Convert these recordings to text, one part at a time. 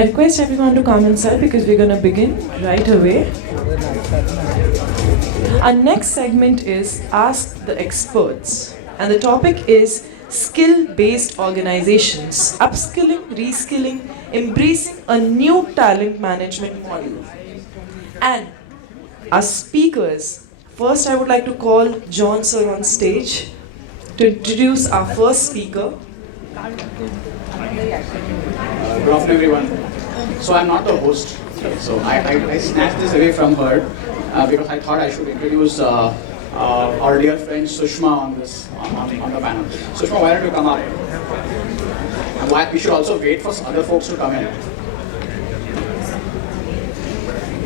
I request everyone to come inside because we're going to begin right away. Our next segment is Ask the Experts, and the topic is skill-based organizations, upskilling, reskilling, embracing a new talent management model. And our speakers, first I would like to call John sir on stage to introduce our first speaker. Good afternoon, everyone. So I'm not the host. So I snatched this away from her because I thought I should introduce our dear friend Sushma on the panel. Sushma, why don't you come out? And we should also wait for other folks to come in.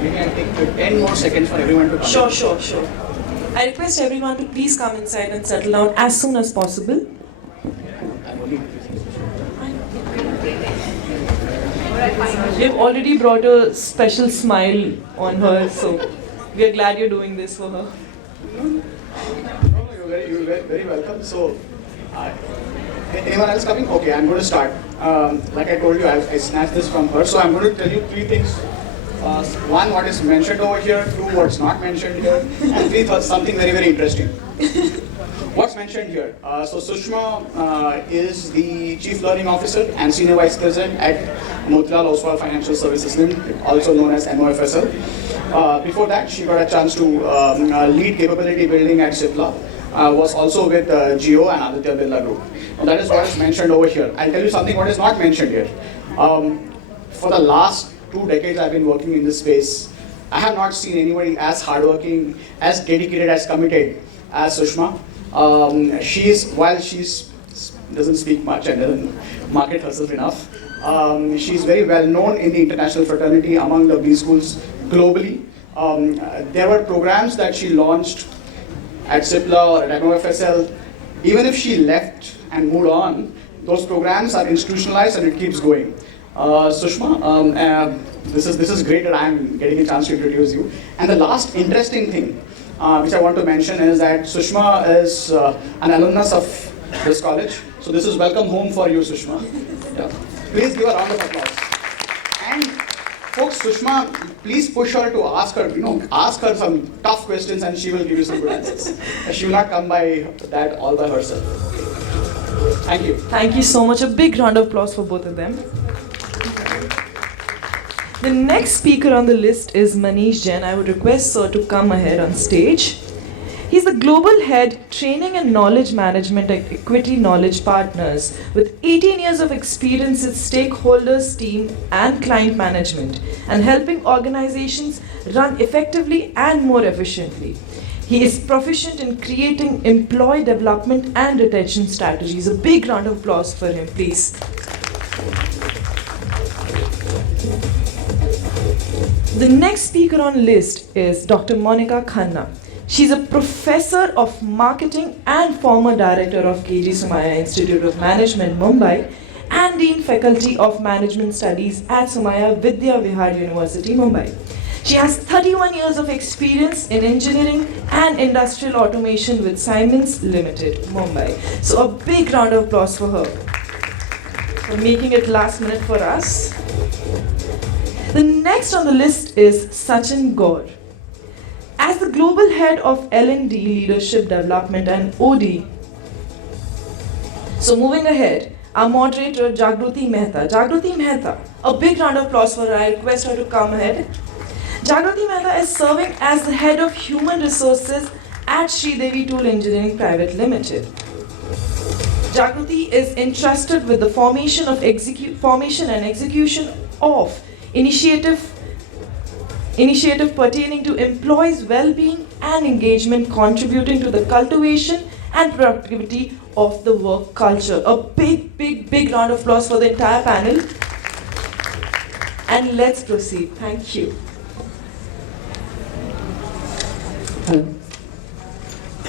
Maybe I'll take 10 more seconds for everyone to come in. Sure. I request everyone to please come inside and settle down as soon as possible. You've already brought a special smile on her, so we are glad you're doing this for her. No, you're very welcome. So, anyone else coming? Okay, I'm going to start. Like I told you, I snatched this from her. So I'm going to tell you three things. One, what is mentioned over here. Two, what's not mentioned here. And three, something very, very interesting. What's mentioned here? So Sushma is the Chief Learning Officer and Senior Vice President at Motilal Oswal Financial Services Limited, also known as MOFSL. Before that, she got a chance to lead capability building at Cipla. Was also with Jio and Aditya Birla Group. Now, that is what is mentioned over here. I'll tell you something what is not mentioned here. For the last 2 decades I've been working in this space, I have not seen anybody as hardworking, as dedicated, as committed as Sushma. While she's doesn't speak much and doesn't market herself enough, she's very well known in the international fraternity among the B schools globally. There were programs that she launched at Cipla or at MOFSL. Even if she left and moved on, those programs are institutionalized and it keeps going. Sushma, this is great that I'm getting a chance to introduce you. And the last interesting thing which I want to mention is that Sushma is an alumnus of this college. So this is welcome home for you, Sushma. Yeah. Please give a round of applause. And folks, Sushma, please push her to ask her some tough questions and she will give you some good answers. She will not come by that all by herself. Thank you. Thank you so much. A big round of applause for both of them. The next speaker on the list is Manish Jain. I would request sir to come ahead on stage. He's the Global Head Training and Knowledge Management at Acuity Knowledge Partners with 18 years of experience in stakeholders, team and client management and helping organizations run effectively and more efficiently. He is proficient in creating employee development and retention strategies. A big round of applause for him, please. The next speaker on list is Dr. Monica Khanna. She's a professor of marketing and former director of KG Somaiya Institute of Management, Mumbai, and Dean Faculty of Management Studies at Somaiya Vidya Vihar University, Mumbai. She has 31 years of experience in engineering and industrial automation with Siemens Limited, Mumbai. So a big round of applause for her for making it last minute for us. The next on the list is Sachin Gaur. As the Global Head of L&D Leadership Development and OD. So moving ahead, our moderator Jagruti Mehta. Jagruti Mehta, a big round of applause for her. I request her to come ahead. Jagruti Mehta is serving as the Head of Human Resources at Sridevi Tool Engineering Private Limited. Jagruti is entrusted with the formation and execution of initiative pertaining to employees' well-being and engagement, contributing to the cultivation and productivity of the work culture. A big round of applause for the entire panel. And let's proceed. Thank you. Hello.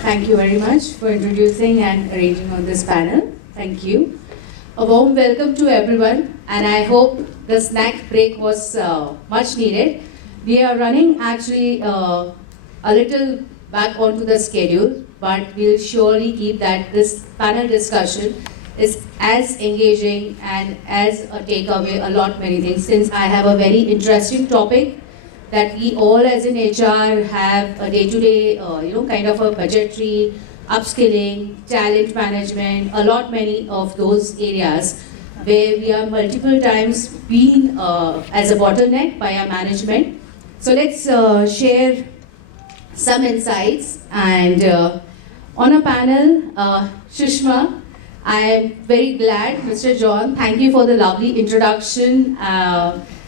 Thank you very much for introducing and arranging on this panel. Thank you. A warm welcome to everyone, and I hope the snack break was much needed. We are running actually a little back onto the schedule, but we'll surely keep that this panel discussion is as engaging and as a takeaway a lot many things, since I have a very interesting topic that we all as in HR have a day-to-day, kind of a budgetary, upskilling, talent management, a lot many of those areas where we are multiple times being as a bottleneck by our management. So let's share some insights, and on a panel, Sushma, I am very glad, Mr. John, thank you for the lovely introduction.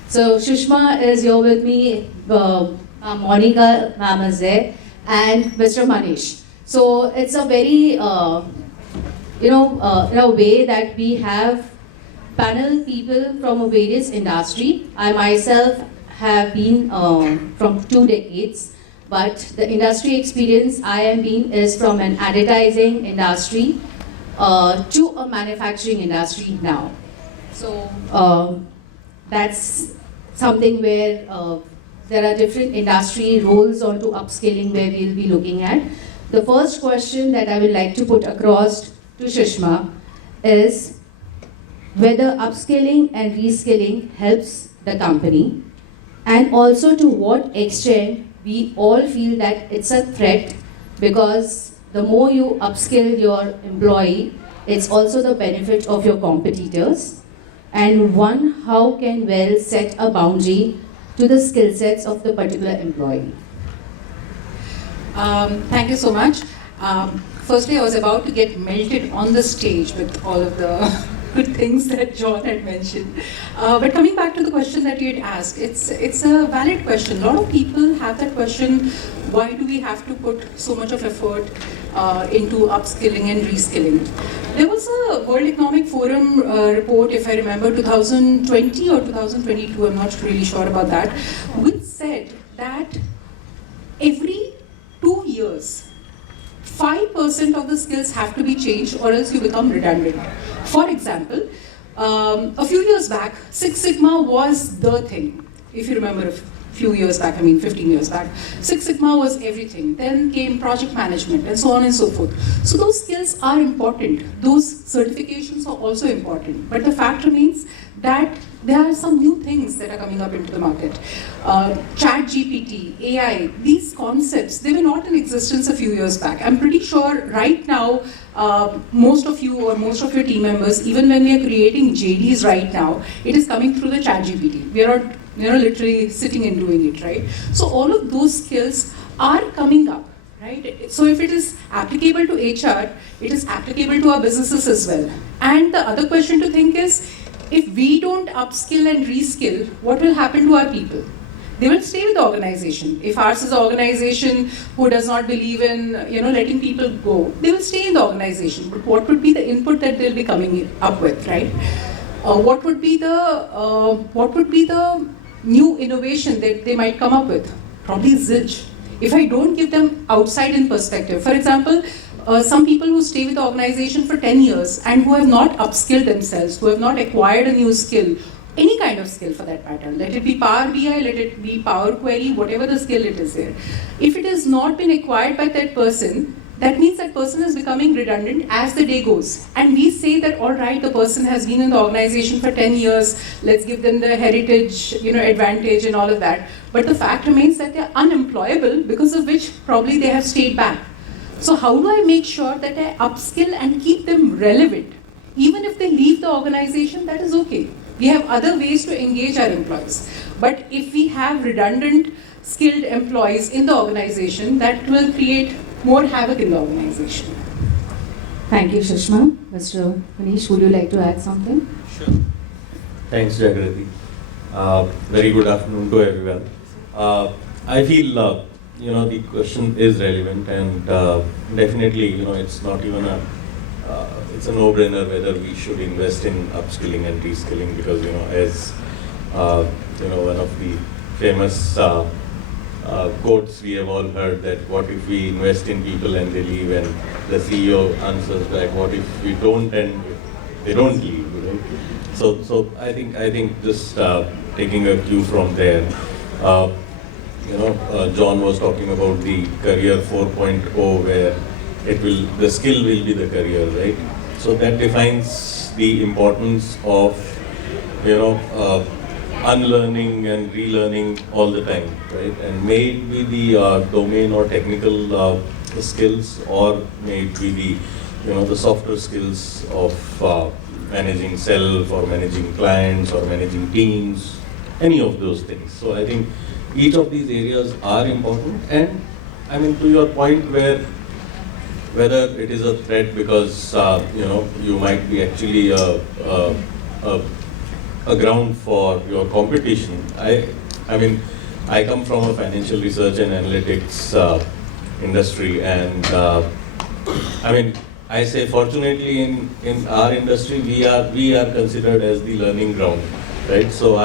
So Sushma is here with me, Monica ma'am is there, and Mr. Manish. So it's a very, in a way that we have panel people from various industry. I myself have been from 2 decades, but the industry experience I am being is from an advertising industry to a manufacturing industry now. So that's something where there are different industry roles onto upskilling where we'll be looking at. The first question that I would like to put across to Sushma is whether upskilling and reskilling helps the company, and also to what extent we all feel that it's a threat, because the more you upskill your employee, it's also the benefit of your competitors. And one, how can well set a boundary to the skill sets of the particular employee? Thank you so much. Firstly, I was about to get melted on the stage with all of the good things that John had mentioned. But coming back to the question that you had asked, it's a valid question. A lot of people have that question, why do we have to put so much of effort into upskilling and reskilling? There was a World Economic Forum report, if I remember, 2020 or 2022, I'm not really sure about that, which said that every 2 years, 5% of the skills have to be changed or else you become redundant. For example, a few years back, Six Sigma was the thing. If you remember a few years back, 15 years back, Six Sigma was everything. Then came project management and so on and so forth. So those skills are important. Those certifications are also important. But the fact remains that there are some new things that are coming up into the market. Chat GPT, AI, these concepts, they were not in existence a few years back. I'm pretty sure right now, most of you or most of your team members, even when we are creating JDs right now, it is coming through the Chat GPT. We are not, literally sitting and doing it, right? So all of those skills are coming up, right? So if it is applicable to HR, it is applicable to our businesses as well. And the other question to think is, if we don't upskill and reskill, what will happen to our people? They will stay with the organization. If ours is an organization who does not believe in, letting people go, they will stay in the organization. But what would be the input that they'll be coming up with, right? What would be the new innovation that they might come up with? Probably zilch. If I don't give them outside in perspective, for example, some people who stay with the organization for 10 years and who have not upskilled themselves, who have not acquired a new skill, any kind of skill for that matter, let it be Power BI, let it be Power Query, whatever the skill it is there. If it has not been acquired by that person, that means that person is becoming redundant as the day goes. And we say that, all right, the person has been in the organization for 10 years, let's give them the heritage, advantage and all of that. But the fact remains that they're unemployable, because of which probably they have stayed back. So how do I make sure that I upskill and keep them relevant? Even if they leave the organization, that is okay. We have other ways to engage our employees. But if we have redundant, skilled employees in the organization, that will create more havoc in the organization. Thank you, Sushma. Mr. Manish, would you like to add something? Sure. Thanks, Jagruti. Very good afternoon to everyone. I feel the question is relevant, and definitely, it's not even it's a no-brainer whether we should invest in upskilling and reskilling, because, as one of the famous quotes we have all heard, that what if we invest in people and they leave, and the CEO answers back, what if we don't and they don't leave, So I think just taking a cue from there, John was talking about the career 4.0, where the skill will be the career, right? So that defines the importance of, unlearning and relearning all the time, right? And may it be the domain or technical skills, or may it be the, the softer skills of managing self or managing clients or managing teams, any of those things. So I think each of these areas are important. And I mean, to your point, whether it is a threat because you might be actually a ground for your competition. I mean, I come from a financial research and analytics industry, and I mean, I say fortunately in our industry we are considered as the learning ground, right? So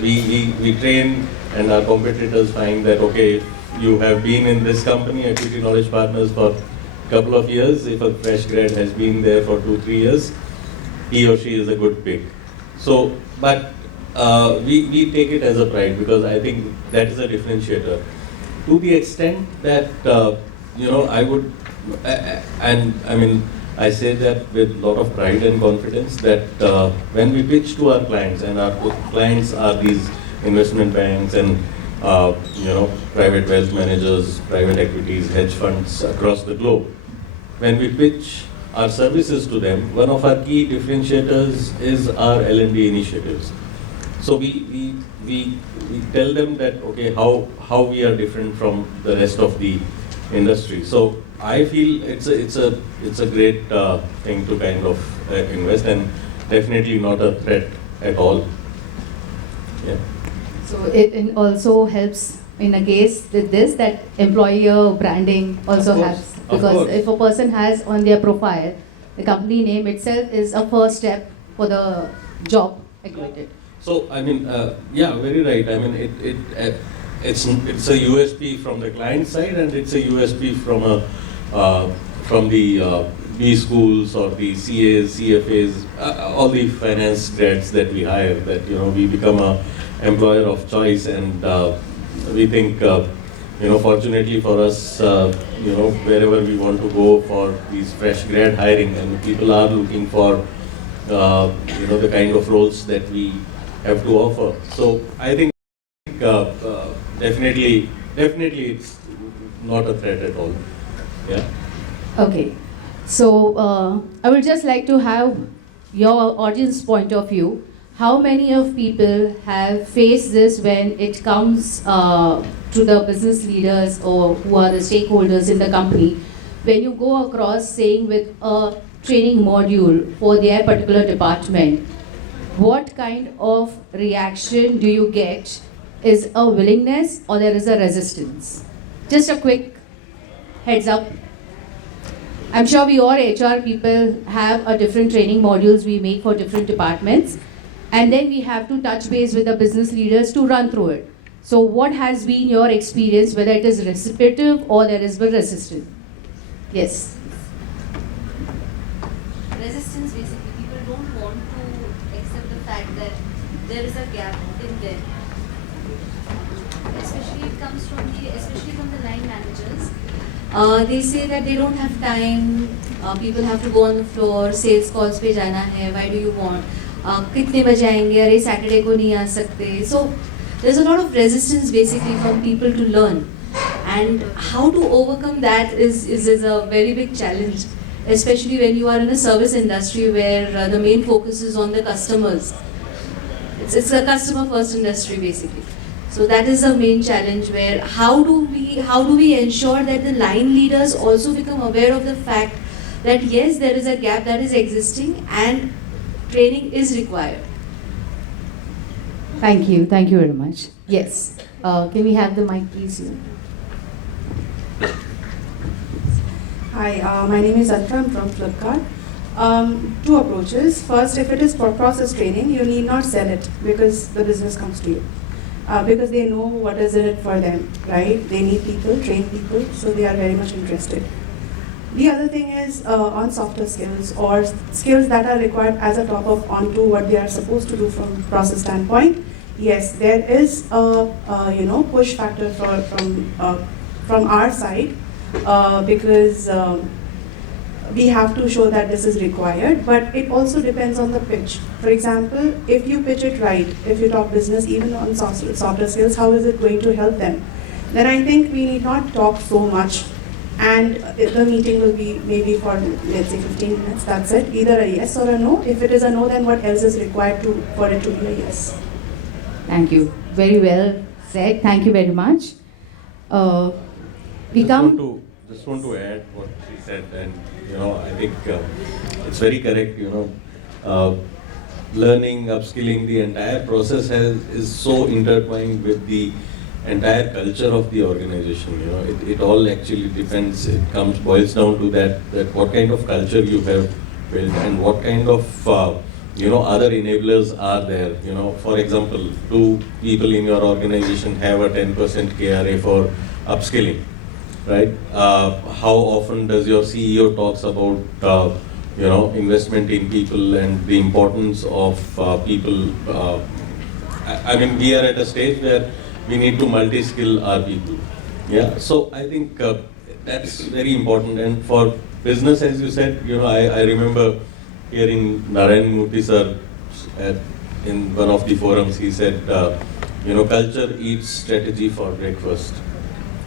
we train, and our competitors find that, okay, you have been in this company, Acuity Knowledge Partners, for a couple of years. If a fresh grad has been there for 2-3 years, he or she is a good pick. So, but we take it as a pride, because I think that is a differentiator. To the extent that, I would, and I mean, I say that with a lot of pride and confidence, that when we pitch to our clients, and our clients are these investment banks and private wealth managers, private equities, hedge funds across the globe, when we pitch our services to them, one of our key differentiators is our L&D initiatives. So we tell them that, okay, how we are different from the rest of the industry. So I feel it's a great thing to kind of invest, and definitely not a threat at all. Yeah. So it also helps in a case with this, that employer branding also helps, because if a person has on their profile, the company name itself is a first step for the job equated. So I mean, yeah, very right. I mean, it's a USP from the client side, and it's a USP from the B schools or the CAs, CFAs, all the finance grads that we hire. That we become a employer of choice, and we think, fortunately for us, wherever we want to go for these fresh grad hiring, and people are looking for, the kind of roles that we have to offer. So I think definitely it's not a threat at all. Yeah. Okay. So I would just like to have your audience point of view. How many of people have faced this when it comes to the business leaders or who are the stakeholders in the company, when you go across saying with a training module for their particular department, what kind of reaction do you get? Is a willingness or there is a resistance? Just a quick heads up. I'm sure we all HR people have a different training modules we make for different departments, and then we have to touch base with the business leaders to run through it. So what has been your experience, whether it is receptive or there is resistance? Yes. Resistance, basically, people don't want to accept the fact that there is a gap in there. Especially from the line managers. They say that they don't have time, people have to go on the floor, sales calls पे जाना है, why do you want? कितने बजे आएंगे? अरे Saturday को नहीं आ सकते. So there's a lot of resistance basically from people to learn, and how to overcome that is a very big challenge, especially when you are in a service industry where the main focus is on the customers. It's a customer first industry basically. So that is the main challenge, where how do we ensure that the line leaders also become aware of the fact that yes, there is a gap that is existing and training is required. Thank you very much. Yes. Can we have the mic please? Hi, my name is Alka, I'm from Flipkart. Two approaches. First, if it is for process training, you need not sell it because the business comes to you. Because they know what is in it for them, right? They need people, train people, so they are very much interested. The other thing is on softer skills or skills that are required as a top-up onto what they are supposed to do from process standpoint. Yes, there is a push factor from our side because we have to show that this is required, but it also depends on the pitch. For example, if you pitch it right, if you talk business, even on softer skills, how is it going to help them? Then I think we need not talk so much, and the meeting will be maybe for, let's say, 15 minutes, that's it, either a yes or a no. If it is a no, then what else is required for it to be a yes? Thank you. Very well said. Thank you very much. We come. Just want to add what she said, and I think it's very correct. Learning, upskilling, the entire process is so intertwined with the entire culture of the organization. It all actually depends. It boils down to that what kind of culture you have built and what kind of other enablers are there. For example, 2 people in your organization have a 10% KRA for upskilling. Right? How often does your CEO talks about investment in people and the importance of people? I mean, we are at a stage where we need to multi-skill our people. Yeah. So I think that's very important. And for business, as you said, I remember hearing Narayan Murthy sir in one of the forums. He said, culture eats strategy for breakfast.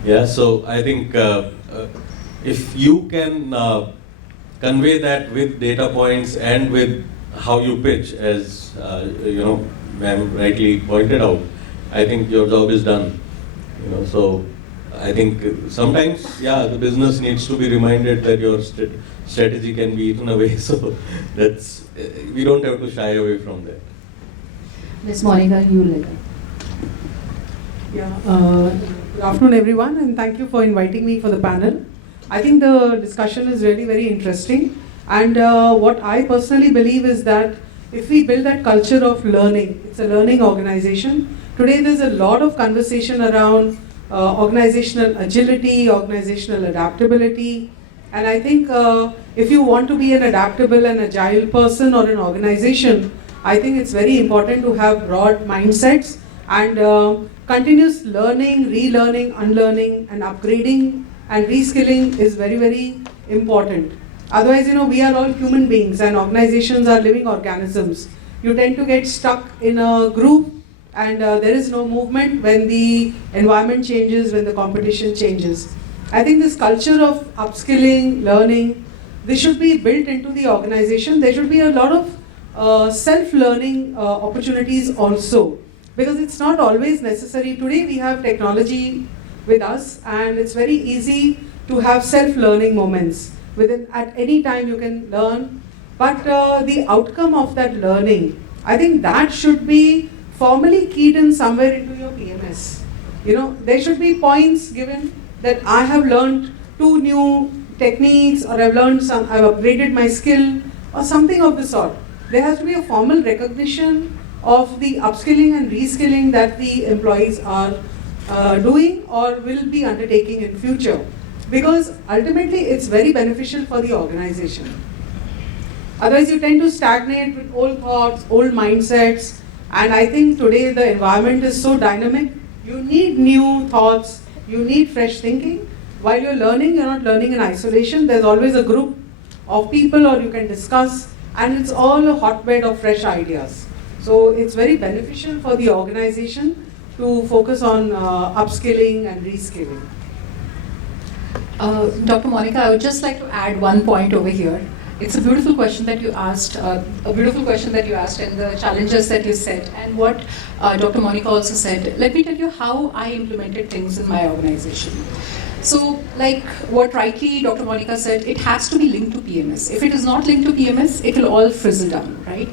Yeah, so I think if you can convey that with data points and with how you pitch, as ma'am rightly pointed out, I think your job is done. So I think sometimes, the business needs to be reminded that your strategy can be eaten away. So we don't have to shy away from that. Ms. Monica, you later. Good afternoon, everyone, and thank you for inviting me for the panel. I think the discussion is really very interesting, and what I personally believe is that if we build that culture of learning, it's a learning organization. Today there's a lot of conversation around organizational agility, organizational adaptability, and I think if you want to be an adaptable and agile person or an organization, I think it's very important to have broad mindsets and continuous learning, relearning, unlearning, and upgrading and reskilling is very, very important. Otherwise, we are all human beings and organizations are living organisms. You tend to get stuck in a group and there is no movement when the environment changes, when the competition changes. I think this culture of upskilling, learning, this should be built into the organization. There should be a lot of self-learning opportunities also. Because it's not always necessary. Today we have technology with us and it's very easy to have self-learning moments. At any time you can learn, but the outcome of that learning, I think that should be formally keyed in somewhere into your PMS. There should be points given that I have learned 2 new techniques or I've upgraded my skill or something of the sort. There has to be a formal recognition of the upskilling and reskilling that the employees are doing or will be undertaking in future. Because ultimately it's very beneficial for the organization. Otherwise you tend to stagnate with old thoughts, old mindsets, and I think today the environment is so dynamic, you need new thoughts, you need fresh thinking. While you're learning, you're not learning in isolation, there's always a group of people or you can discuss, and it's all a hotbed of fresh ideas. So it's very beneficial for the organization to focus on upskilling and reskilling. Dr. Monica, I would just like to add one point over here. It's a beautiful question that you asked, and the challenges that you set, and what Dr. Monica also said. Let me tell you how I implemented things in my organization. So, like what rightly Dr. Monica said, it has to be linked to PMS. If it is not linked to PMS, it will all frizzle down, right?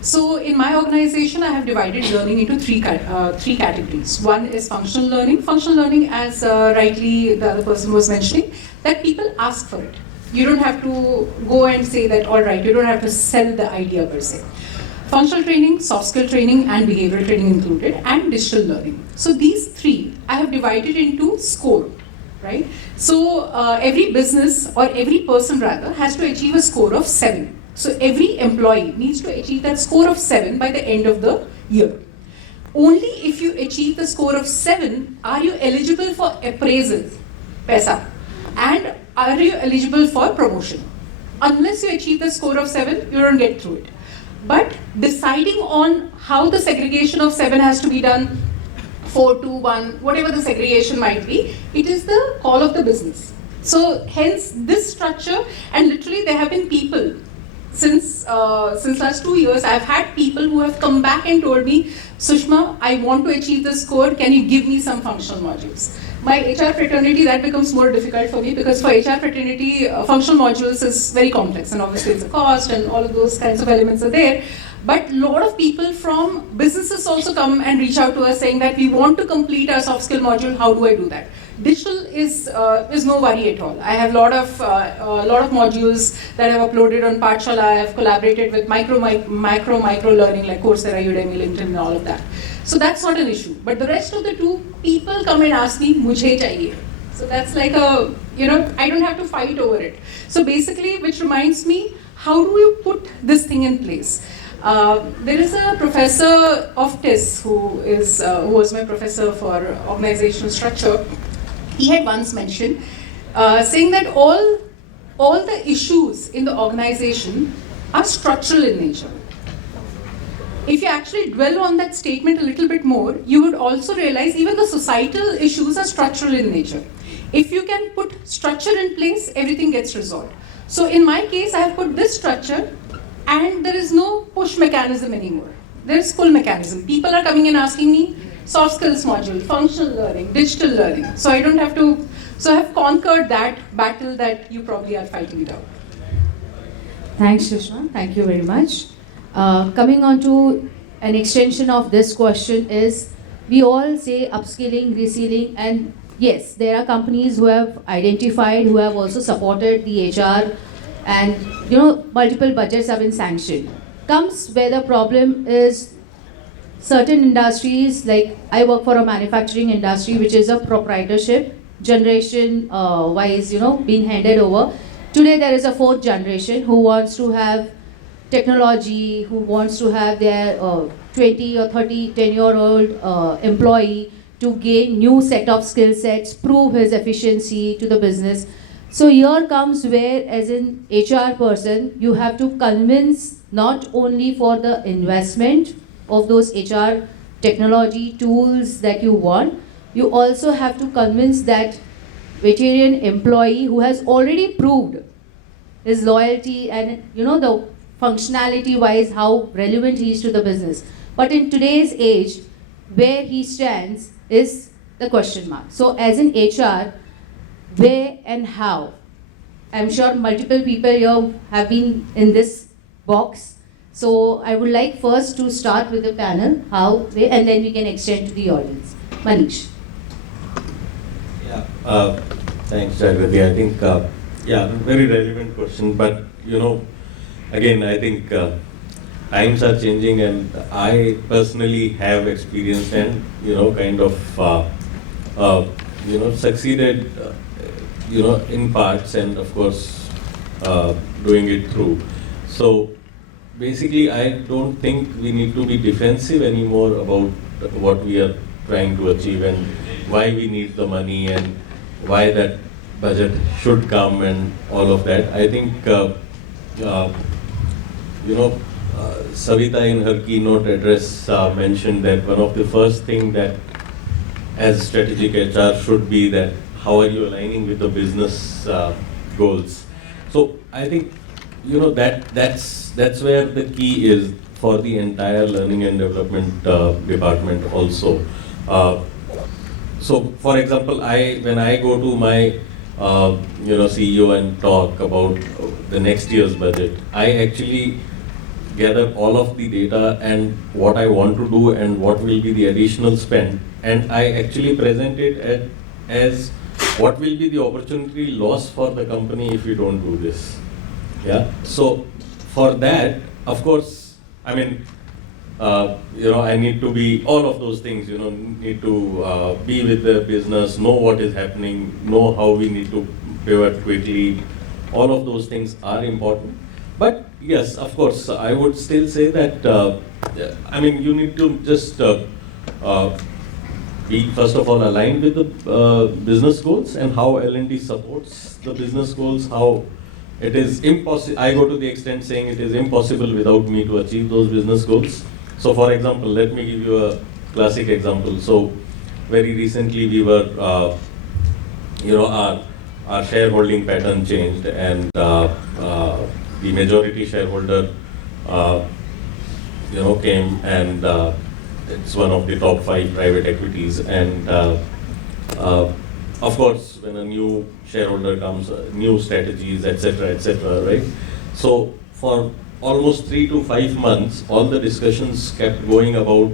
So, in my organization, I have divided learning into three categories. One is functional learning. Functional learning, as rightly the other person was mentioning, that people ask for it. You don't have to go and say that, all right, you don't have to sell the idea per se. Functional training, soft skill training, and behavioral training included, and digital learning. So these three I have divided into score, right? So every business, or every person rather, has to achieve a score of 7. So every employee needs to achieve that score of 7 by the end of the year. Only if you achieve the score of 7 are you eligible for appraisal, paisa, and are you eligible for promotion. unless you achieve the score of 7, you don't get through it. But deciding on how the segregation of 7 has to be done, 4, 2, 1, whatever the segregation might be, it is the call of the business. So hence this structure, and literally there have been people since last 2 years, I've had people who have come back and told me, Sushma, I want to achieve this score, can you give me some functional modules? My HR fraternity, that becomes more difficult for me, because for HR fraternity, functional modules is very complex, and obviously it's a cost and all of those kinds of elements are there. But a lot of people from businesses also come and reach out to us saying that we want to complete our soft skill module, how do I do that? Digital is no worry at all. I have a lot of modules that I've uploaded on Pathshala. I have collaborated with micro learning like Coursera, Udemy, LinkedIn, and all of that. So that's not an issue. But the rest of the two, people come and ask me, "Mujhe chahiye." So that's like a, I don't have to fight over it. So basically, which reminds me, how do you put this thing in place? There is a professor of TIS who was my professor for organizational structure. He had once mentioned, saying that all the issues in the organization are structural in nature. If you actually dwell on that statement a little bit more, you would also realize even the societal issues are structural in nature. If you can put structure in place, everything gets resolved. So in my case, I have put this structure, and there is no push mechanism anymore. There is pull mechanism. People are coming and asking me, soft skills module, functional learning, digital learning. So I don't have to, so I have conquered that battle that you probably are fighting it out. Thanks, Sushma. Thank you very much. Coming on to an extension of this question is, we all say upskilling, reskilling, and yes, there are companies who have identified, who have also supported the HR, and multiple budgets have been sanctioned. Comes where the problem is certain industries, like I work for a manufacturing industry which is a proprietorship, generation wise, being handed over. Today there is a fourth generation who wants to have technology, who wants to have their 20 or 30, 10-year-old employee to gain new set of skill sets, prove his efficiency to the business. So here comes where, as an HR person, you have to convince not only for the investment of those HR technology tools that you want, you also have to convince that veteran employee who has already proved his loyalty and the functionality wise how relevant he is to the business. But in today's age, where he stands is the question mark. So as an HR, where and how? I'm sure multiple people here have been in this box. So I would like first to start with the panel, how, where, and then we can extend to the audience. Manish. Yeah, thanks, Jagruti. I think, very relevant question, but again, I think times are changing, and I personally have experienced and kind of succeeded in parts, and of course doing it through. So basically, I don't think we need to be defensive anymore about what we are trying to achieve and why we need the money and why that budget should come and all of that. I think Savita in her keynote address mentioned that one of the first thing that as strategic HR should be that how are you aligning with the business goals. So I think that's where the key is for the entire learning and development department also. So for example, when I go to my CEO and talk about the next year's budget, I actually gather all of the data and what I want to do and what will be the additional spend, and I actually present it as what will be the opportunity loss for the company if we don't do this. Yeah. So for that, of course, I mean, I need to be all of those things. Need to be with the business, know what is happening, know how we need to pivot quickly. All of those things are important. But yes, of course, I would still say that. You need to just be first of all aligned with the business goals and how L&D supports the business goals, how it is impossible. I go to the extent saying it is impossible without me to achieve those business goals. So, for example, let me give you a classic example. So, very recently we were, our shareholding pattern changed, and the majority shareholder, came, and it's one of the top 5 private equities, and of course, when a new shareholder comes, new strategies, etc., right? So for almost 3 to 5 months, all the discussions kept going about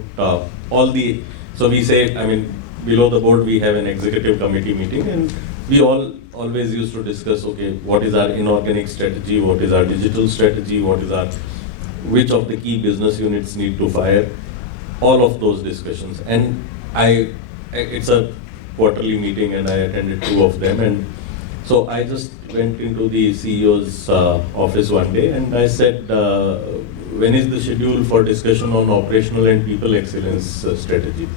all the. So we say, I mean, below the board we have an executive committee meeting, and we all always used to discuss, okay, what is our inorganic strategy, what is our digital strategy, which of the key business units need to fire, all of those discussions. And it's a quarterly meeting, and I attended 2 of them, and so I just went into the CEO's office one day, and I said, when is the schedule for discussion on operational and people excellence strategy?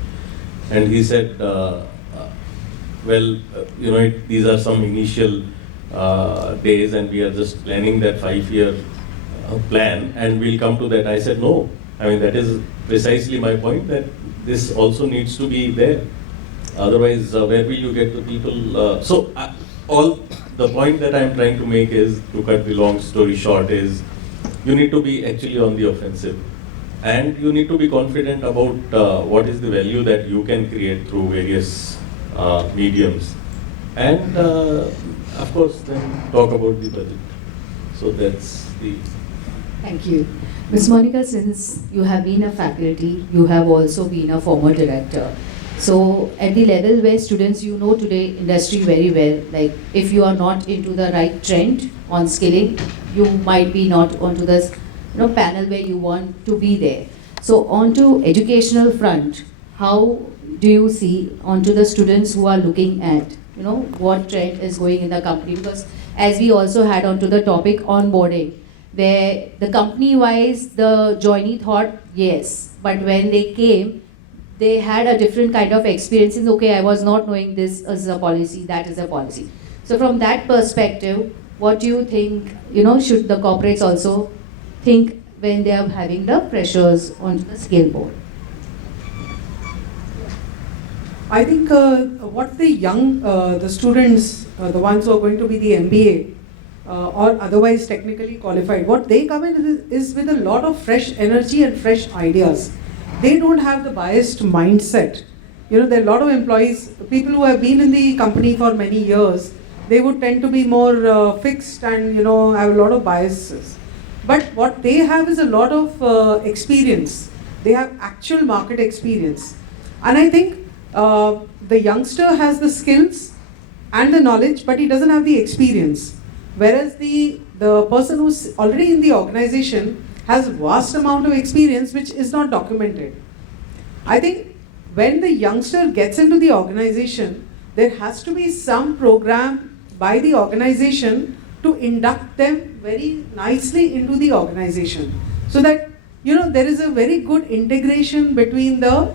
And he said, these are some initial days, and we are just planning that 5-year plan, and we'll come to that. I said, no, I mean, that is precisely my point, that this also needs to be there. Otherwise, where will you get the people? All the point that I'm trying to make is, to cut the long story short, is you need to be actually on the offensive, and you need to be confident about what is the value that you can create through various mediums, and of course then talk about the budget. So that's the. Thank you. Ms. Monica, since you have been a faculty, you have also been a former director. So at the level where students, today industry very well, like if you are not into the right trend on skilling, you might be not onto this panel where you want to be there. So onto educational front, how do you see onto the students who are looking at what trend is going in the company? Because as we also had onto the topic onboarding, where the company wise the joinee thought yes, but when they came, they had a different kind of experiences. Okay, I was not knowing this is a policy, that is a policy. So from that perspective, what do you think, should the corporates also think when they are having the pressures on the skill board? I think what the students, the ones who are going to be the MBA or otherwise technically qualified, what they come in is with a lot of fresh energy and fresh ideas. They don't have the biased mindset. There are a lot of employees, people who have been in the company for many years, they would tend to be more fixed and have a lot of biases. But what they have is a lot of experience. They have actual market experience. And I think the youngster has the skills and the knowledge, but he doesn't have the experience. Whereas the person who's already in the organization has vast amount of experience which is not documented. I think when the youngster gets into the organization, there has to be some program by the organization to induct them very nicely into the organization, so that there is a very good integration between the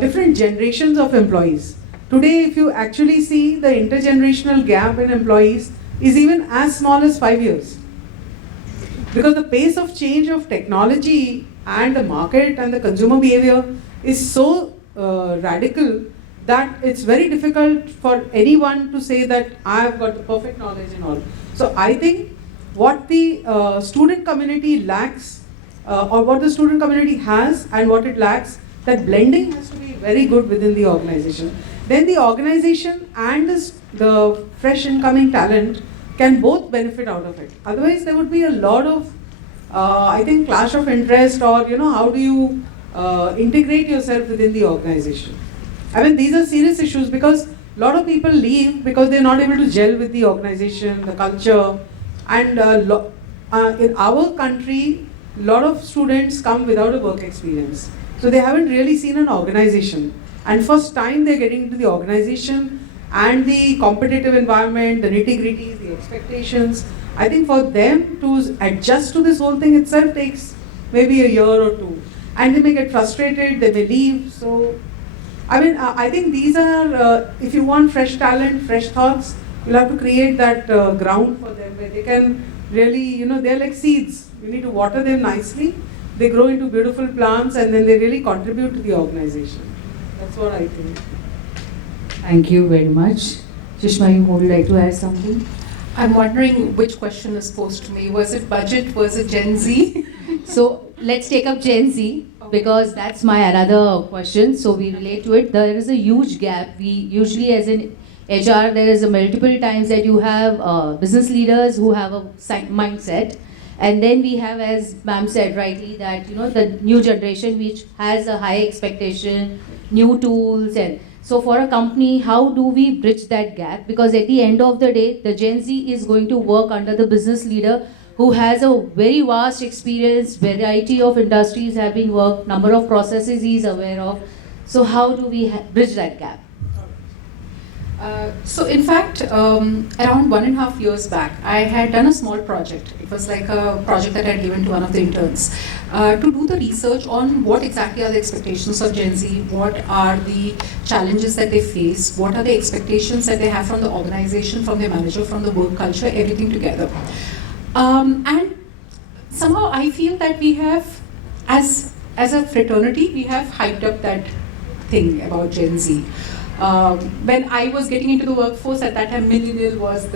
different generations of employees. Today, if you actually see, the intergenerational gap in employees is even as small as 5 years. Because the pace of change of technology and the market and the consumer behavior is so radical that it's very difficult for anyone to say that I have got the perfect knowledge and all. So I think what the student community lacks, or what the student community has and what it lacks, that blending has to be very good within the organization. Then the organization and the fresh incoming talent can both benefit out of it. Otherwise, there would be a lot of, I think, clash of interest, or how do you integrate yourself within the organization. I mean, these are serious issues, because a lot of people leave because they're not able to gel with the organization, the culture, and in our country, a lot of students come without a work experience. So they haven't really seen an organization. And first time they're getting into the organization, and the competitive environment, the nitty-gritties, the expectations, I think for them to adjust to this whole thing itself takes maybe a year or 2. And they may get frustrated, they may leave. So, I mean, I think these are, if you want fresh talent, fresh thoughts, you'll have to create that ground for them where they can really, they're like seeds. You need to water them nicely. They grow into beautiful plants and then they really contribute to the organization. That's what I think. Thank you very much. Sushma, you would like to add something? I'm wondering which question is posed to me. Was it budget? Was it Gen Z? So let's take up Gen Z because that's my another question. So we relate to it. There is a huge gap. We usually, as in HR, there is a multiple times that you have business leaders who have a mindset, and then we have, as ma'am said rightly, that the new generation which has a high expectation, new tools, and so for a company, how do we bridge that gap? Because at the end of the day, the Gen Z is going to work under the business leader who has a very vast experience, variety of industries have been worked, number of processes he is aware of. So how do we bridge that gap? So in fact, around 1.5 years back, I had done a small project. It was like a project that I had given to one of the interns to do the research on what exactly are the expectations of Gen Z, what are the challenges that they face, what are the expectations that they have from the organization, from their manager, from the work culture, everything together. And somehow I feel that we have, as a fraternity, we have hyped up that thing about Gen Z. When I was getting into the workforce, at that time millennial was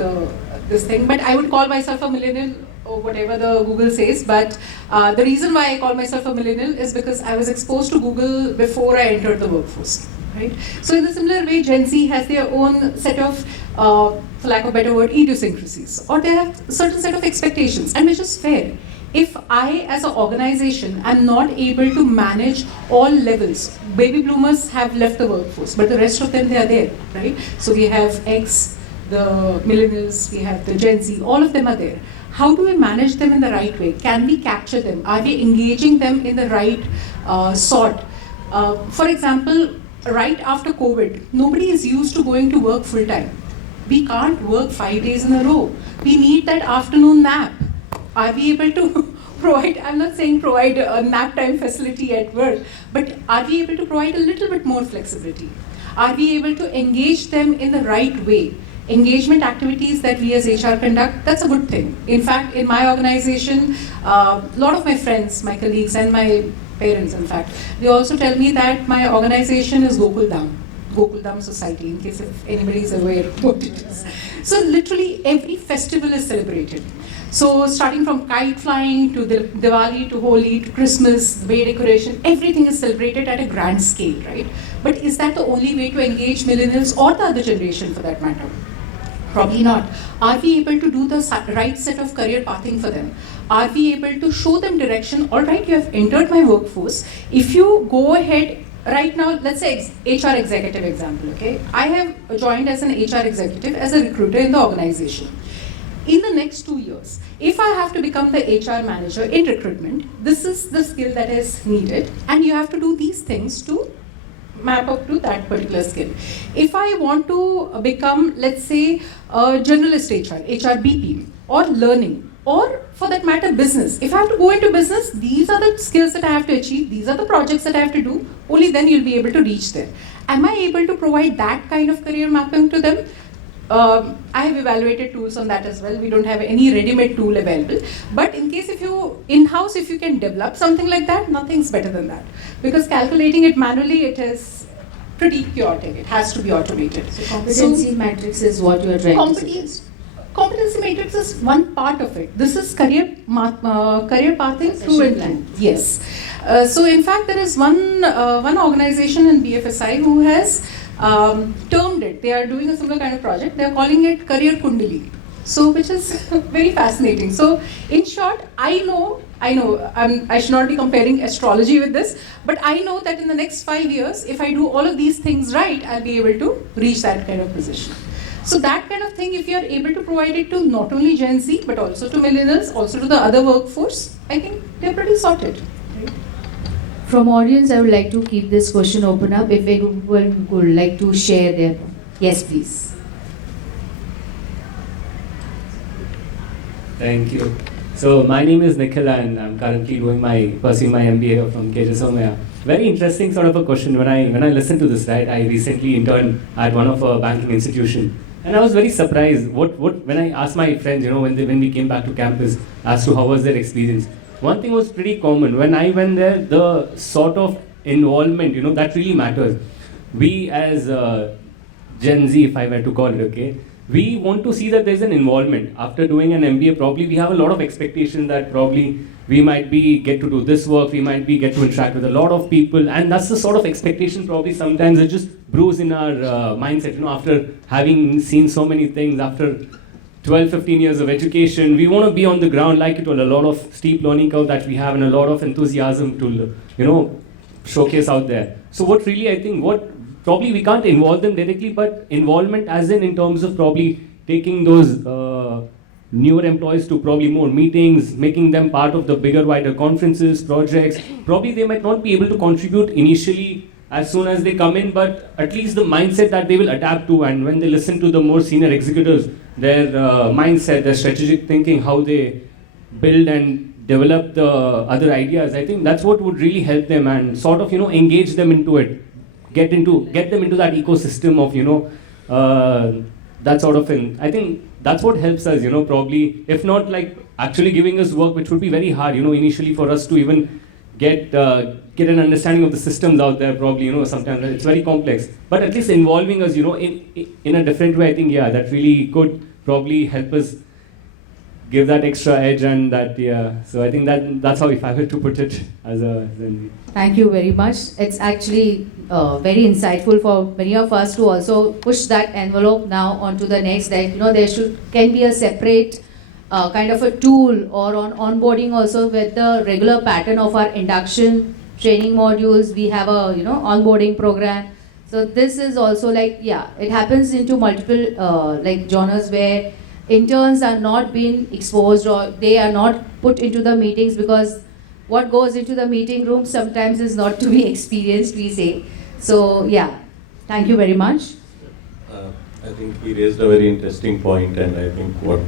this thing, but I would call myself a millennial or whatever the Google says, but the reason why I call myself a millennial is because I was exposed to Google before I entered the workforce, right? So in a similar way, Gen Z has their own set of, for lack of a better word, idiosyncrasies, or they have a certain set of expectations, and which is fair. If I, as an organization, am not able to manage all levels, baby bloomers have left the workforce, but the rest of them, they are there, right? So we have X, the millennials, we have the Gen Z, all of them are there. How do we manage them in the right way? Can we capture them? Are we engaging them in the right sort? For example, right after COVID, nobody is used to going to work full time. We can't work 5 days in a row. We need that afternoon nap. Are we able to provide, I'm not saying provide a nap time facility at work, but are we able to provide a little bit more flexibility? Are we able to engage them in the right way? Engagement activities that we as HR conduct, that's a good thing. In fact, in my organization, a lot of my friends, my colleagues, and my parents, in fact, they also tell me that my organization is Gokul Dham Society, in case if anybody is aware of what it is. So literally every festival is celebrated. So starting from kite flying to Diwali to Holi to Christmas, way decoration, everything is celebrated at a grand scale, right? But is that the only way to engage millennials or the other generation for that matter? Probably not. Are we able to do the right set of career pathing for them? Are we able to show them direction? All right, you have entered my workforce. If you go ahead right now, let's say HR executive example, okay? I have joined as an HR executive, as a recruiter in the organization. In the next 2 years, if I have to become the HR manager in recruitment, this is the skill that is needed, and you have to do these things to map up to that particular skill. If I want to become, let's say, a generalist HR BP, or learning, or for that matter, business. If I have to go into business, these are the skills that I have to achieve, these are the projects that I have to do, only then you'll be able to reach there. Am I able to provide that kind of career mapping to them? I have evaluated tools on that as well. We don't have any ready-made tool available. But in case if you, in-house, if you can develop something like that, nothing's better than that. Because calculating it manually, it is pretty chaotic. It has to be automated. So competency matrix is what you are trying to suggest. Competency matrix is one part of it. This is career pathing through and through. Yes. So in fact, there is one organization in BFSI who has termed it. They are doing a similar kind of project. They are calling it Career Kundali. So which is very fascinating. So in short, I know, I should not be comparing astrology with this, but I know that in the next 5 years, if I do all of these things right, I'll be able to reach that kind of position. So that kind of thing, if you are able to provide it to not only Gen Z, but also to millennials, also to the other workforce, I think they're pretty sorted. Right? From audience, I would like to keep this question open up. If anyone would like to share their, yes, please. Thank you. So my name is Nikhil and I'm currently pursuing my MBA from Somaiya. Very interesting sort of a question. When I listen to this, right, I recently interned at one of a banking institution And I was very surprised when I asked my friends, when we came back to campus as to how was their experience. One thing was pretty common. When I went there, the sort of involvement, that really matters. We as Gen Z, if I were to call it, okay, we want to see that there's an involvement. After doing an MBA, probably we have a lot of expectation that probably we might get to do this work, we might get to interact with a lot of people, and that's the sort of expectation probably sometimes it just brews in our mindset. After having seen so many things, after 12, 15 years of education, we want to be on the ground like it, with a lot of steep learning curve that we have and a lot of enthusiasm to, showcase out there. So what really I think, probably we can't involve them directly, but involvement as in terms of probably taking those newer employees to probably more meetings, making them part of the bigger, wider conferences, projects. Probably they might not be able to contribute initially as soon as they come in, but at least the mindset that they will adapt to, and when they listen to the more senior executives, their mindset, their strategic thinking, how they build and develop the other ideas, I think that's what would really help them and sort of, engage them into it, get them into that ecosystem of, that sort of thing. I think that's what helps us, probably, if not like actually giving us work, which would be very hard, initially for us to even get an understanding of the systems out there, probably, sometimes it's very complex. But at least involving us, in a different way, I think, yeah, that really could probably help us give that extra edge and that, yeah. So I think that's how, if I were to put it as a Gen Z. Thank you very much. It's actually very insightful for many of us to also push that envelope now onto the next. That there can be a separate kind of a tool or on onboarding also with the regular pattern of our induction training modules. We have a onboarding program. So this is also like, yeah, it happens into multiple like genres where interns are not being exposed or they are not put into the meetings, because what goes into the meeting room sometimes is not to be experienced, we say. So yeah, thank you very much. I think he raised a very interesting point, and I think what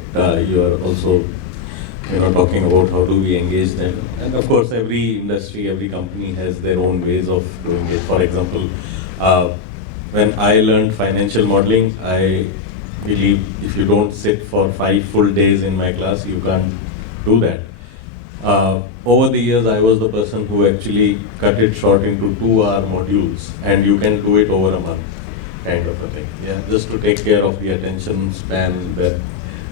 you are also talking about, how do we engage them. And of course every industry, every company has their own ways of doing it. For example, when I learned financial modeling, I believe if you don't sit for 5 full days in my class, you can't do that. Over the years, I was the person who actually cut it short into 2-hour modules, and you can do it over a month, kind of a thing. Yeah, just to take care of the attention span,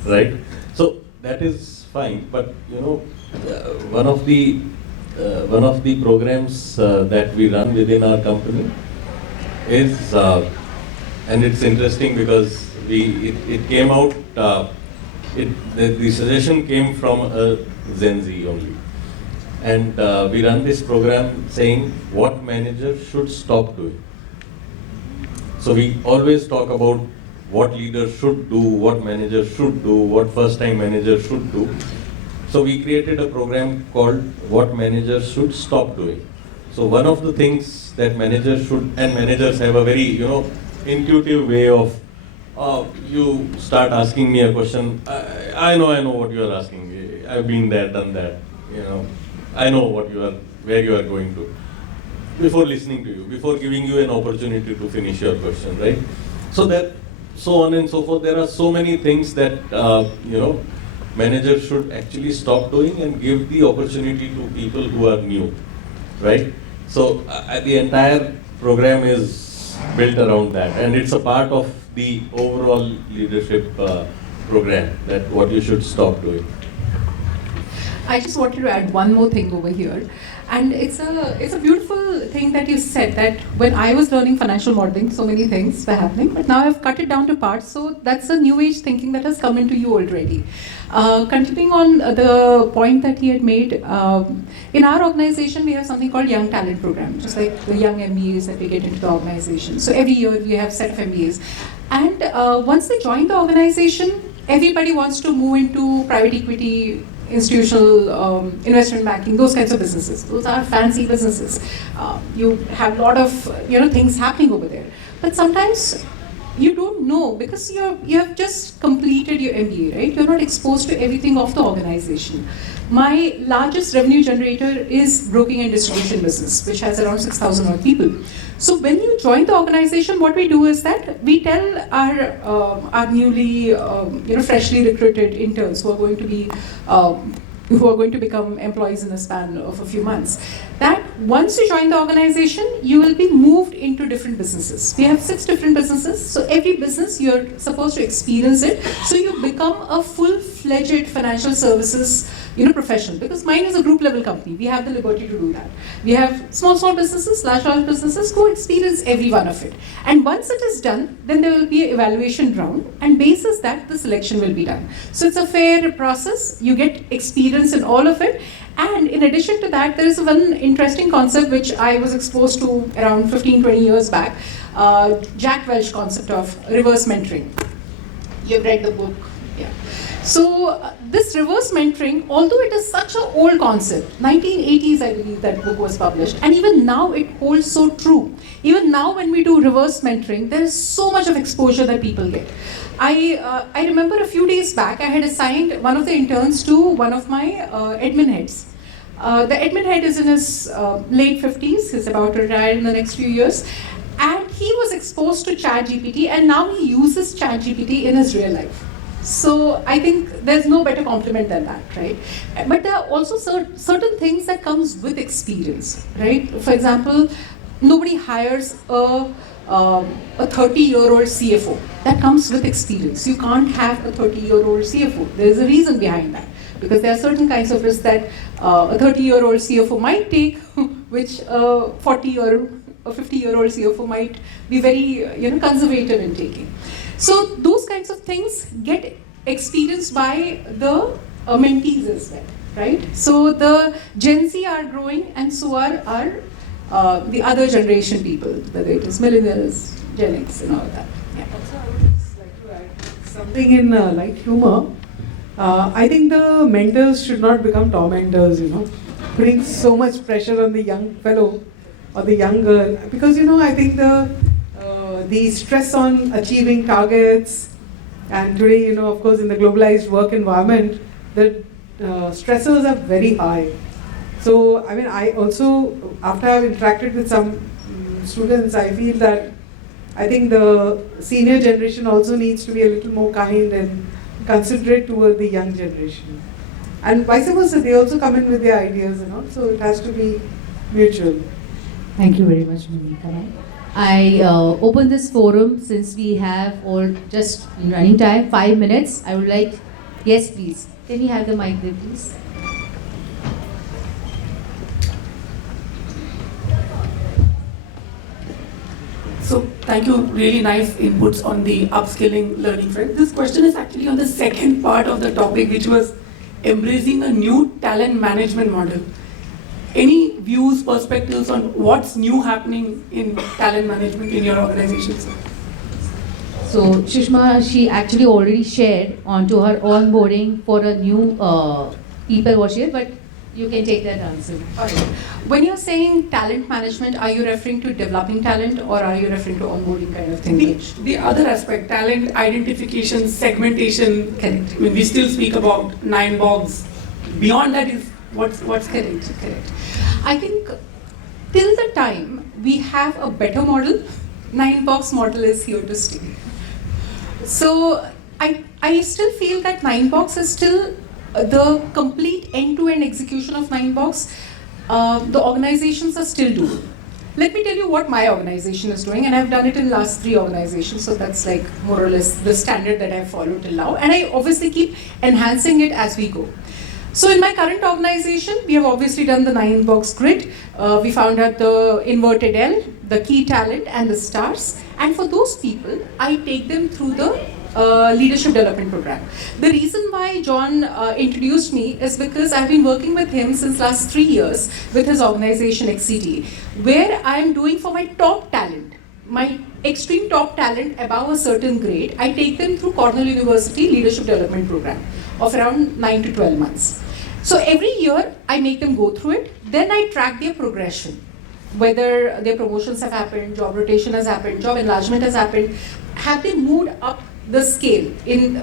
right? So that is fine, but one of the programs that we run within our company is, and it's interesting because it came out, the suggestion came from a Gen Z only. And we run this program saying what managers should stop doing. So we always talk about what leaders should do, what managers should do, what first-time managers should do. So we created a program called What Managers Should Stop Doing. So one of the things that managers should, and managers have a very intuitive way of, you start asking me a question, I know what you are asking. I've been there, done that. I know where you are going to. Before listening to you, before giving you an opportunity to finish your question, right? So on and so forth. There are so many things that managers should actually stop doing and give the opportunity to people who are new, right? So the entire program is built around that, and it's a part of the overall leadership program, that what you should stop doing. I just wanted to add one more thing over here. And it's a beautiful thing that you said, that when I was learning financial modeling, so many things were happening, but now I've cut it down to parts. So that's a new age thinking that has come into you already. Continuing on the point that he had made, in our organization we have something called Young Talent Program, just like the young MBAs that we get into the organization. So every year we have a set of MBAs. And once they join the organization, everybody wants to move into private equity, institutional investment banking, those kinds of businesses. Those are fancy businesses. You have a lot of things happening over there. But sometimes you don't know, because you have just completed your MBA, right? You're not exposed to everything of the organization. My largest revenue generator is broking and distribution business, which has around 6,000 odd people. So when you join the organization, what we do is that we tell our newly, freshly recruited interns who are going to be who are going to become employees in the span of a few months, that once you join the organization, you will be moved into different businesses. We have 6 different businesses, so every business you're supposed to experience it, so you become a full-fledged financial services professional, because mine is a group level company. We have the liberty to do that. We have small businesses, large businesses, who experience every one of it. And once it is done, then there will be an evaluation round, and basis that the selection will be done. So it's a fair process. You get experience in all of it. And in addition to that, there is one interesting concept which I was exposed to around 15-20 years back, Jack Welch concept of reverse mentoring. You've read the book. Yeah. So this reverse mentoring, although it is such an old concept, 1980s I believe that book was published, and even now it holds so true. Even now when we do reverse mentoring, there is so much of exposure that people get. I remember a few days back, I had assigned one of the interns to one of my admin heads. The admin head is in his late 50s, he's about to retire in the next few years, and he was exposed to ChatGPT, and now he uses ChatGPT in his real life. So I think there's no better compliment than that, right? But there are also certain things that comes with experience, right? For example, nobody hires a 30-year-old CFO. That comes with experience. You can't have a 30-year-old CFO. There is a reason behind that, because there are certain kinds of risks that a 30-year-old CFO might take, which a 40 or a 50-year-old CFO might be very conservative in taking. So those kinds of things get experienced by the mentees as well, right? So the Gen Z are growing, and so are the other generation people, whether it is millennials, Gen X, and all that. Yeah. Also, I would just like to add something in light humor. I think the mentors should not become tormentors, putting so much pressure on the young fellow or the young girl, because I think the stress on achieving targets, and today, of course, in the globalized work environment, the stressors are very high. So, I mean, I also, after I've interacted with some students, I feel that I think the senior generation also needs to be a little more kind and considerate toward the young generation. And vice versa, they also come in with their ideas, so it has to be mutual. Thank you very much, Monica. I open this forum since we have all just running time, 5 minutes. I would like, yes please, can we have the mic there please? So thank you, really nice inputs on the upskilling learning front. This question is actually on the second part of the topic, which was embracing a new talent management model. Any views, perspectives on what's new happening in talent management in your organization, sir? So Sushma, she actually already shared onto her onboarding for a new people was here, but you can take that answer. All right. When you're saying talent management, are you referring to developing talent, or are you referring to onboarding kind of thing? The other aspect, talent identification, segmentation. Correct. I mean, we still speak about 9 bogs. Beyond that is what's Correct. I think till the time we have a better model, 9-box model is here to stay. So I still feel that 9-box is still the complete end-to-end execution of 9-box. The organizations are still doing. Let me tell you what my organization is doing, and I've done it in the last 3 organizations, so that's like more or less the standard that I've followed till now, and I obviously keep enhancing it as we go. So in my current organization, we have obviously done the 9-box grid. We found out the inverted L, the key talent, and the stars. And for those people, I take them through the leadership development program. The reason why John introduced me is because I've been working with him since last 3 years with his organization XCT, where I'm doing for my top talent, my extreme top talent above a certain grade, I take them through Cornell University leadership development program of around 9 to 12 months. So every year I make them go through it, then I track their progression, whether their promotions have happened, job rotation has happened, job enlargement has happened, have they moved up the scale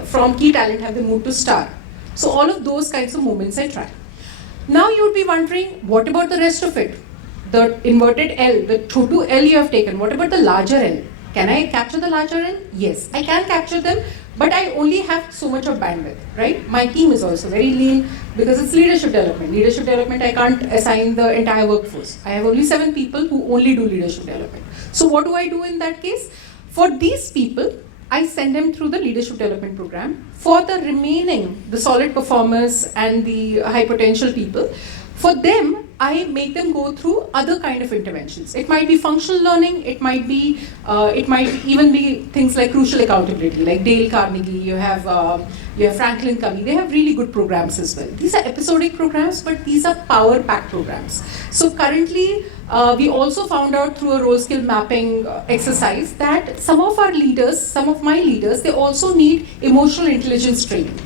from key talent, have they moved to star. So all of those kinds of movements I track. Now you would be wondering, what about the rest of it? The inverted L, the chotu L you have taken, what about the larger L? Can I capture the larger L? Yes, I can capture them, but I only have so much of bandwidth, right? My team is also very lean because it's leadership development. Leadership development, I can't assign the entire workforce. I have only 7 people who only do leadership development. So what do I do in that case? For these people, I send them through the leadership development program. For the remaining, the solid performers and the high potential people, for them, I make them go through other kind of interventions. It might be functional learning, it might even be things like crucial accountability, like Dale Carnegie, you have Franklin Covey, they have really good programs as well. These are episodic programs, but these are power-packed programs. So currently, we also found out through a role skill mapping exercise that some of our leaders, some of my leaders, they also need emotional intelligence training.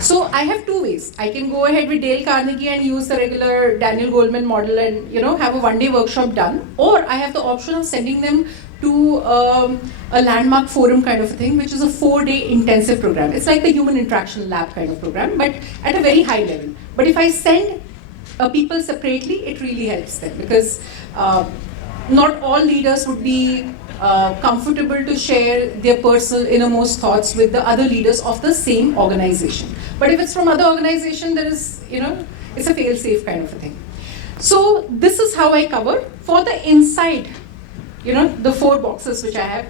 So I have 2 ways. I can go ahead with Dale Carnegie and use the regular Daniel Goleman model and have a one-day workshop done, or I have the option of sending them to a landmark forum kind of a thing, which is a 4-day intensive program. It's like the human interaction lab kind of program, but at a very high level. But if I send people separately, it really helps them because not all leaders would be comfortable to share their personal innermost thoughts with the other leaders of the same organization. But if it's from other organization, there is, it's a fail-safe kind of a thing. So this is how I cover. For the inside, the 4 boxes which I have,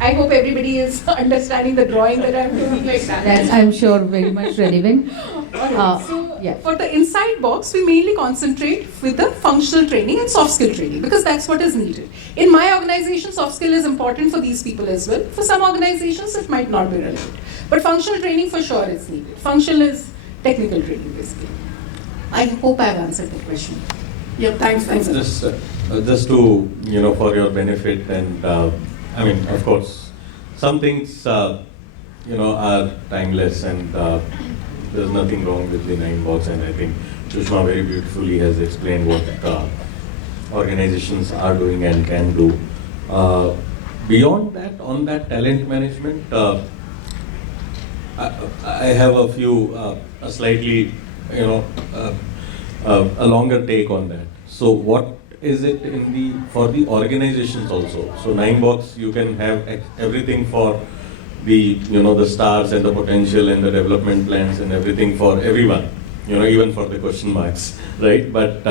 I hope everybody is understanding the drawing that I'm doing like that. That's, I'm sure, very much relevant. For the inside box, we mainly concentrate with the functional training and soft skill training because that's what is needed. In my organization, soft skill is important for these people as well. For some organizations, it might not be relevant. But functional training for sure is needed. Functional is technical training basically. I hope I've answered the question. Yeah, thanks. Just to, for your benefit and, of course, some things, are timeless and there's nothing wrong with the 9 box, and I think Sushma very beautifully has explained what organizations are doing and can do. Beyond that, on that talent management, I have a few, a slightly, a longer take on that. So what is it for the organizations also? So 9 box, you can have everything for the the stars and the potential and the development plans and everything for everyone, even for the question marks, right? But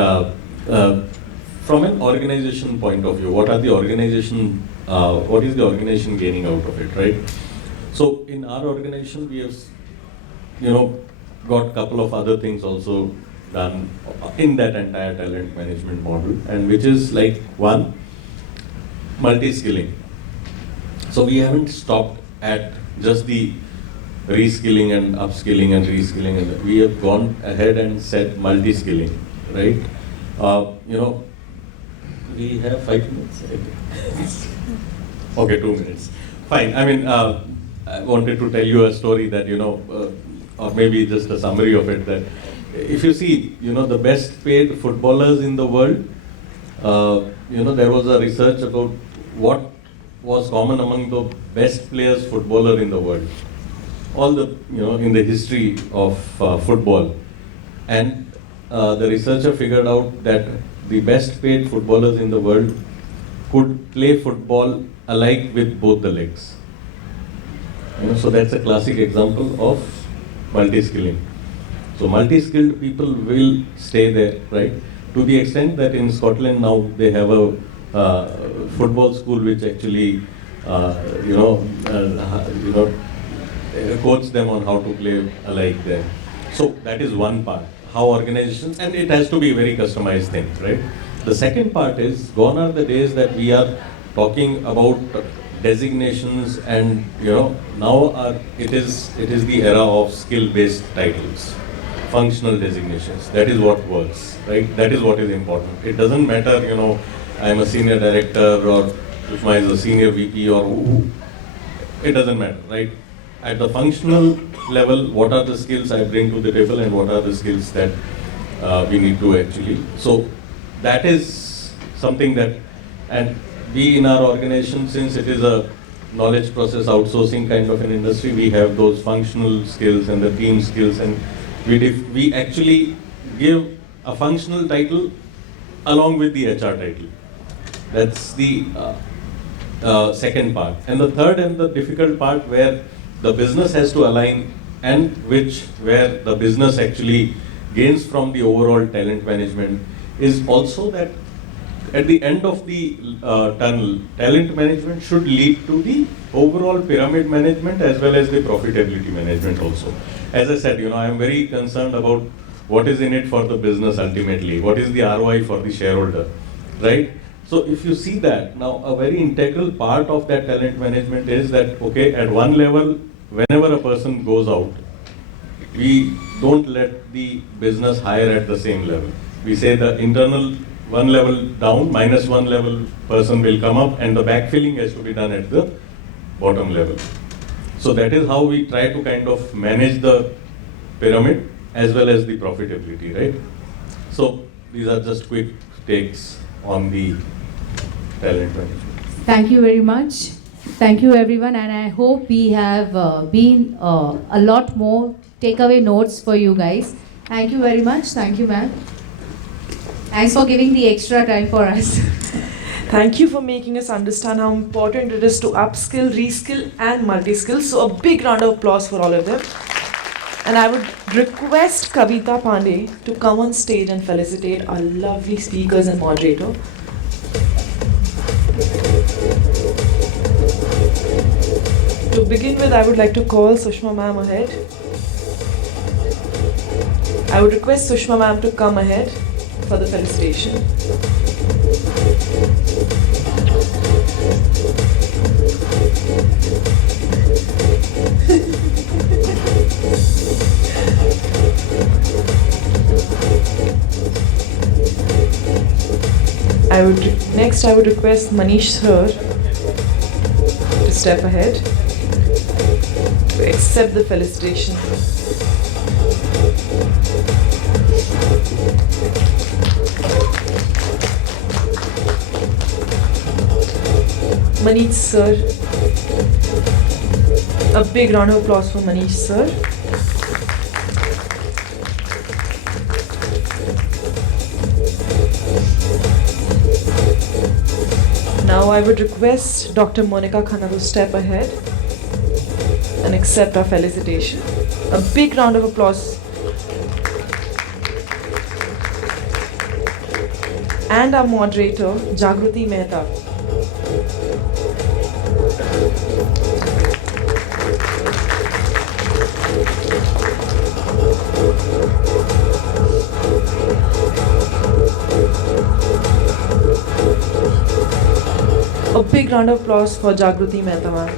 from an organization point of view, what is the organization gaining out of it, right? So in our organization, we have got a couple of other things also done in that entire talent management model, and which is like one, multi-skilling. So we haven't stopped at just the reskilling and upskilling and reskilling, and we have gone ahead and said multi-skilling, right? We have 5 minutes. Okay, 2 minutes. Fine. I wanted to tell you a story that or maybe just a summary of it. That if you see, the best paid footballers in the world, there was a research about what was common among the best players footballer in the world, all the in the history of football, and the researcher figured out that the best paid footballers in the world could play football alike with both the legs. So that's a classic example of multi-skilling. So multi-skilled people will stay there, right? To the extent that in Scotland now they have a football school which actually, coach them on how to play alike there. So that is one part, how organizations, and it has to be a very customized thing, right? The second part is, gone are the days that we are talking about designations and, now it is the era of skill-based titles, functional designations. That is what works, right? That is what is important. It doesn't matter, I'm a senior director or Sushma is a senior VP or who. It doesn't matter, right? At the functional level, what are the skills I bring to the table and what are the skills that we need to actually. So that is something that, and we in our organization, since it is a knowledge process outsourcing kind of an industry, we have those functional skills and the team skills, and we actually give a functional title along with the HR title. That's the second part. And the third and the difficult part where the business has to align and where the business actually gains from the overall talent management is also that at the end of the tunnel, talent management should lead to the overall pyramid management as well as the profitability management also. As I said, I am very concerned about what is in it for the business ultimately, what is the ROI for the shareholder, right? So if you see that, now a very integral part of that talent management is that, okay, at one level, whenever a person goes out, we don't let the business hire at the same level. We say the internal one level down, minus one level person will come up, and the backfilling has to be done at the bottom level. So that is how we try to kind of manage the pyramid as well as the profitability, right? So these are just quick takes on the talent management. Thank you very much. Thank you everyone, and I hope we have been a lot more takeaway notes for you guys. Thank you very much. Thank you, ma'am. Thanks for giving the extra time for us. Thank you for making us understand how important it is to upskill, reskill, and multi-skill. So a big round of applause for all of them. And I would request Kavita Pandey to come on stage and felicitate our lovely speakers and moderator. To begin with, I would like to call Sushma ma'am ahead. I would request Sushma ma'am to come ahead for the felicitation. Next I would request Manish sir to step ahead to accept the felicitation. Manish sir. A big round of applause for Manish sir. Now I would request Dr. Monica Khanna to step ahead and accept our felicitation. A big round of applause. And our moderator, Jagruti Mehta. A big round of applause for Jagruti Mehta ma'am.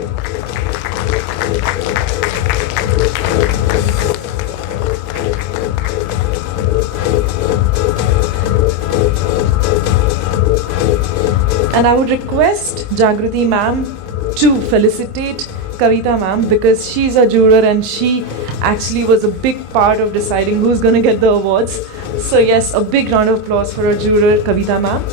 And I would request Jagruti ma'am to felicitate Kavita ma'am because she's a juror and she actually was a big part of deciding who's going to get the awards. So yes, a big round of applause for our juror Kavita ma'am.